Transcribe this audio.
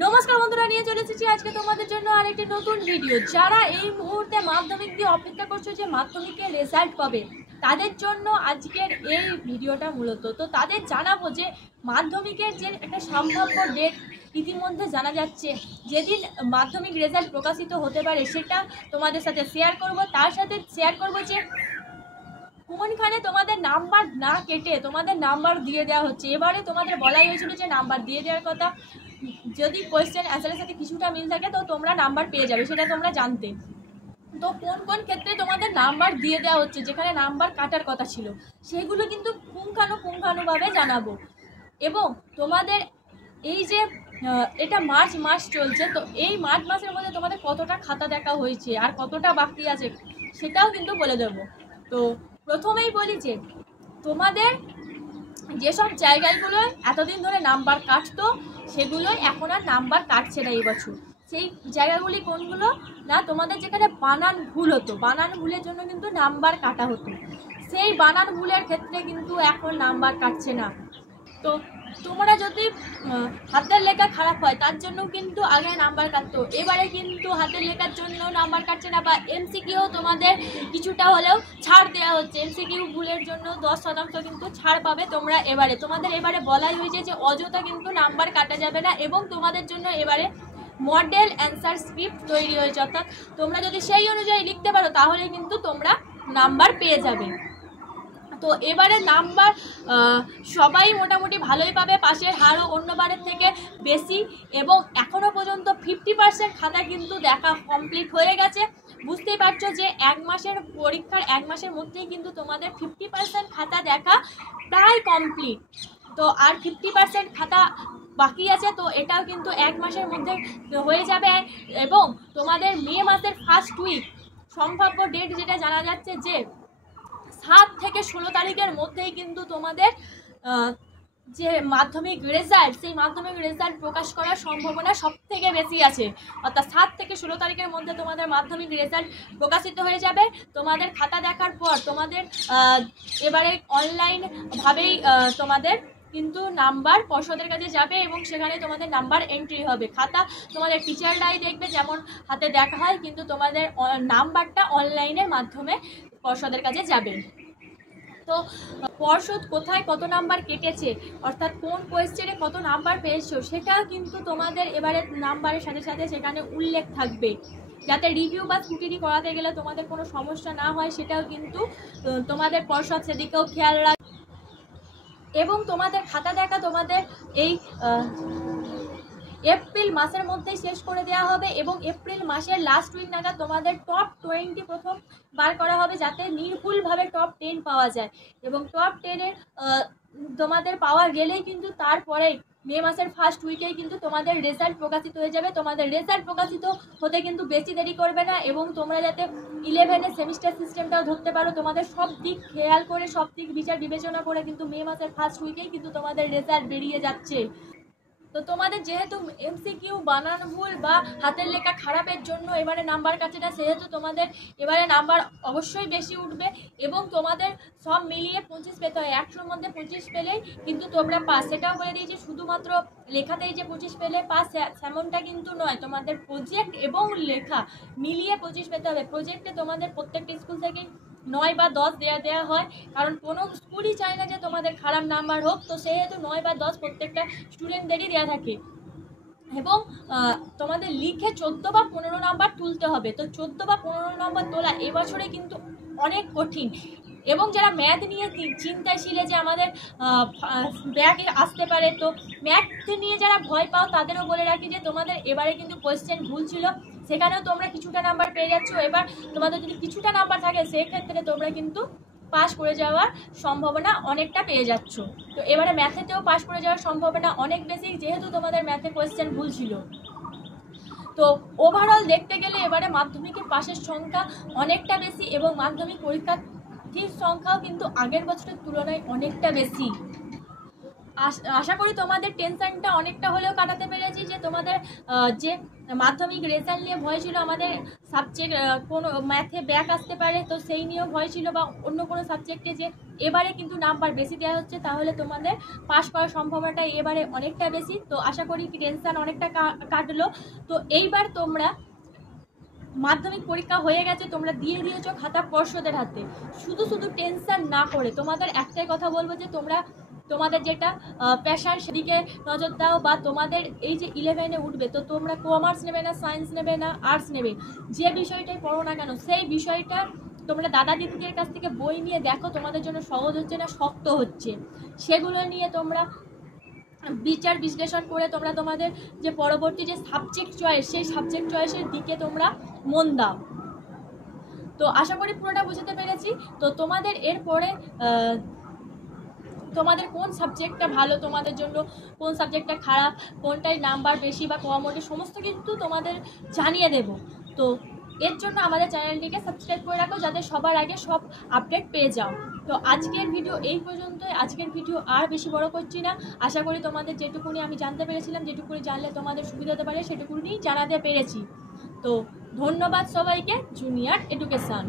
নমস্কার বন্ধুরা, নিয়ে চলে এসেছি আজকে তোমাদের জন্য আরেকটি নতুন ভিডিও। যারা এই মুহূর্তে মাধ্যমিক দিয়ে অপেক্ষা করছো যে মাধ্যমিকের রেজাল্ট কবে, তাদের জন্য আজকের এই ভিডিওটা মূলত। তো তাদের জানাবো যে মাধ্যমিকের যে একটা সম্ভাব্য ডেট ইতিমধ্যে জানা যাচ্ছে, যেদিন মাধ্যমিক রেজাল্ট প্রকাশিত হতে পারে সেটা তোমাদের সাথে শেয়ার করব। তার সাথে শেয়ার করব যে কোনখানে তোমাদের নাম্বার না কেটে তোমাদের নাম্বার দিয়ে দেওয়া হচ্ছে। এবারে তোমাদের বলাই হয়েছিল যে নাম্বার দিয়ে দেওয়ার কথা, যদি কোয়েশ্চেন অ্যান্সারের সাথে কিছুটা মিল থাকে তো তোমরা নাম্বার পেয়ে যাবে, সেটা তোমরা জানতে। তো কোন কোন ক্ষেত্রে তোমাদের নাম্বার দিয়ে দেওয়া হচ্ছে, যেখানে নাম্বার কাটার কথা ছিল, সেগুলো কিন্তু পুঙ্খানুপুঙ্খানুভাবে জানাবো। এবং তোমাদের এই যে এটা মার্চ মাস চলছে, তো এই মার্চ মাসের মধ্যে তোমাদের কতটা খাতা দেখা হয়েছে আর কতটা বাকি আছে সেটাও কিন্তু বলে দেবো। তো প্রথমেই বলি যে তোমাদের যেসব জায়গাগুলোয় এতদিন ধরে নাম্বার কাটতো সেগুলোই এখন আর নাম্বার কাটছে না এই বছর। সেই জায়গাগুলি কোনগুলো না, তোমাদের যেখানে বানান ভুল হতো, বানান ভুলের জন্য কিন্তু নাম্বার কাটা হতো, সেই বানান ভুলের ক্ষেত্রে কিন্তু এখন নাম্বার কাটছে না। তো তোমরা যদি হাতের লেখা খারাপ হয় তার জন্য কিন্তু আগে নাম্বার কাটতো, এবারে কিন্তু হাতের লেখার জন্য নাম্বার কাটছে না। বা এমসিকিউ তোমাদের কিছুটা হলেও ছাড় দেওয়া হচ্ছে, এমসিকিউ ভুলের জন্য 10% কিন্তু ছাড় পাবে তোমরা। তোমাদের এবারে বলাই হয়েছে যে অযথা কিন্তু নাম্বার কাটা যাবে না, এবং তোমাদের জন্য এবারে মডেল অ্যান্সার স্ক্রিপ্ট তৈরি হয়েছে, অর্থাৎ তোমরা যদি সেই অনুযায়ী লিখতে পারো তাহলে কিন্তু তোমরা নাম্বার পেয়ে যাবে। তো এবারে নাম্বার সবাই মোটামুটি ভালোই পাবে, পাশের হারও অন্যবারের থেকে বেশি, এবং এখনও পর্যন্ত 50% খাতা কিন্তু দেখা কমপ্লিট হয়ে গেছে। বুঝতেই পারছো যে এক মাসের পরীক্ষার এক মাসের মধ্যেই কিন্তু তোমাদের 50% খাতা দেখা প্রায় কমপ্লিট। তো আর 50% খাতা বাকি আছে, তো এটাও কিন্তু এক মাসের মধ্যে হয়ে যাবে। এবং তোমাদের মে মাসের ফার্স্ট উইক সম্ভাব্য ডেট যেটা জানা যাচ্ছে যে 7 থেকে 16 তারিখের মধ্যেই কিন্তু তোমাদের যে মাধ্যমিক রেজাল্ট, সেই মাধ্যমিক রেজাল্ট প্রকাশ করার সম্ভাবনা সব থেকে বেশি আছে। অর্থাৎ 7 থেকে 16 তারিখের মধ্যে তোমাদের মাধ্যমিক রেজাল্ট প্রকাশিত হয়ে যাবে। তোমাদের খাতা দেখার পর তোমাদের এবারে অনলাইনভাবেই তোমাদের কিন্তু নাম্বার পর্ষদের কাছে যাবে, এবং সেখানে তোমাদের নাম্বার এন্ট্রি হবে। খাতা তোমাদের টিচাররাই দেখবে যেমন হাতে দেখা হয়, কিন্তু তোমাদের নাম্বারটা অনলাইনের মাধ্যমে পর্ষদের কাছে যাবে। তো পর্ষদ কোথায় কত নাম্বার কেটেছে, অর্থাৎ কোন কোয়েশ্চেনে কত নাম্বার পেয়েছো, সেটাও কিন্তু তোমাদের এবারে নাম্বারের সাথে সাথে সেখানে উল্লেখ থাকবে, যাতে রিভিউ বা স্কুটিনি করাতে গেলে তোমাদের কোনো সমস্যা না হয়, সেটাও কিন্তু তোমাদের পর্ষদ সেদিকেও খেয়াল রাখবে। এবং তোমাদের খাতা দেখা তোমাদের এই এপ্রিল মাসের মধ্যেই শেষ করে দেওয়া হবে, এবং এপ্রিল মাসের লাস্ট উইক নাগাদ তোমাদের টপ 20 প্রথম বার করা হবে, যাতে নির্ভুলভাবে টপ 10 পাওয়া যায়। এবং টপ 10-এর তোমাদের পাওয়া গেলেই কিন্তু তারপরে মে মাসের ফার্স্ট উইকেই কিন্তু তোমাদের রেজাল্ট প্রকাশিত হয়ে যাবে। তোমাদের রেজাল্ট প্রকাশিত হতে কিন্তু বেশি দেরি করবে না, এবং তোমরা যাতে 11-এর সেমিস্টার সিস্টেমটাও ধরতে পারো, তোমাদের সব দিক খেয়াল করে সব দিক বিচার বিবেচনা করে কিন্তু মে মাসের ফার্স্ট উইকেই কিন্তু তোমাদের রেজাল্ট বেরিয়ে যাচ্ছে। তো তোমাদের যেহেতু এমসিকিউ বানান ভুল বা হাতের লেখা খারাপের জন্য এবারে নাম্বার কাটছে না, সেহেতু তোমাদের এবারে নাম্বার অবশ্যই বেশি উঠবে, এবং তোমাদের সব মিলিয়ে 25 পেতে হয়। 100-র মধ্যে 25 পেলেই কিন্তু তোমরা পাস। সেটাও বলে দিয়েছি, শুধুমাত্র লেখাতেই যে 25 পেলে পাস তেমনটা কিন্তু নয়, তোমাদের প্রজেক্ট এবং লেখা মিলিয়ে 25 পেতে হবে। প্রজেক্টে তোমাদের প্রত্যেকটা স্কুল থেকেই 9 বা 10 দেওয়া হয়, কারণ কোনো স্কুলই চায় না যে তোমাদের খারাপ নাম্বার হোক, তো সেহেতু 9 বা 10 প্রত্যেকটা স্টুডেন্টদেরই দেওয়া থাকে। এবং তোমাদের লিখে 14 বা 15 নাম্বার তুলতে হবে। তো 14 বা 15 নাম্বার তোলা এবছরে কিন্তু অনেক কঠিন, এবং যারা ম্যাথ নিয়ে চিন্তায় ছিল যে আমাদের ব্যাক আসতে পারে, তো ম্যাথ নিয়ে যারা ভয় পাও তাদেরও বলে রাখি যে তোমাদের এবারে কিন্তু কোয়েশ্চেন ভুল ছিল, সেখানেও তোমরা কিছুটা নাম্বার পেয়ে যাচ্ছ। এবার তোমাদের যদি কিছুটা নাম্বার থাকে সেক্ষেত্রে তোমরা কিন্তু পাস করে যাওয়ার সম্ভাবনা অনেকটা পেয়ে যাচ্ছ। তো এবারে ম্যাথেতেও পাস করে যাওয়ার সম্ভাবনা অনেক বেশি, যেহেতু তোমাদের ম্যাথে কোয়েশ্চেন ভুল ছিল। তো ওভারঅল দেখতে গেলে এবারে মাধ্যমিকের পাশের সংখ্যা অনেকটা বেশি, এবং মাধ্যমিক পরীক্ষার্থীর সংখ্যাও কিন্তু আগের বছরের তুলনায় অনেকটা বেশি। আশা করি তোমাদের টেনশনটা অনেকটা হলেও কাটাতে পেরেছি, যে তোমাদের যে মাধ্যমিক রেজাল্ট নিয়ে ভয় ছিল, আমাদের সাবজেক্ট কোনো ম্যাথে ব্যাক আসতে পারে, তো সেই নিয়েও ভয় ছিল, বা অন্য কোনো সাবজেক্টে যে এবারে কিন্তু নাম্বার বেশি দেওয়া হচ্ছে, তাহলে তোমাদের পাস করার সম্ভাবনাটা এবারে অনেকটা বেশি। তো আশা করি টেনশন অনেকটা কাটলো। তো এইবার তোমরা মাধ্যমিক পরীক্ষা হয়ে গেছে, তোমরা দিয়ে দিয়েছো খাতা পর্ষদের হাতে, শুধু শুধু টেনশন না করে তোমাদের একটাই কথা বলবো যে তোমরা তোমাদের যেটা প্যাশন সেদিকে নজর দাও, বা তোমাদের এই যে 11-এ উঠবে, তো তোমরা কমার্স নেবে না, সায়েন্স নেবে না, আর্টস নেবে, যে বিষয়টাই পড়ো না কেন সেই বিষয়টা তোমরা দাদা দিদিদের কাছ থেকে বই নিয়ে দেখো তোমাদের জন্য সহজ হচ্ছে না শক্ত হচ্ছে, সেগুলো নিয়ে তোমরা বিচার বিশ্লেষণ করে তোমরা তোমাদের যে পরবর্তী যে সাবজেক্ট চয়েস, সেই সাবজেক্ট চয়েসের দিকে তোমরা মন দাও। তো আশা করি পুরোটা বুঝতে পেরেছি। তো তোমাদের এরপরে তোমাদের কোন সাবজেক্টটা ভালো, তোমাদের জন্য কোন সাবজেক্টটা খারাপ, কোনটায় নাম্বার বেশি বা কম ওঠে, সমস্ত কিন্তু তোমাদের জানিয়ে দেব। তো এর জন্য আমাদের চ্যানেলটিকে সাবস্ক্রাইব করে রাখো, যাতে সবার আগে সব আপডেট পেয়ে যাও। তো আজকের ভিডিও এই পর্যন্তই। আজকের ভিডিও আর বেশি বড় করছি না। আশা করি তোমাদের যেটুকুনি আমি জানতে পেরেছিলাম, যেটুকুনি জানলে তোমাদের সুবিধা হতে পারে, সেটুকুনি জানাতে পেরেছি। তো ধন্যবাদ সবাইকে। Junior education.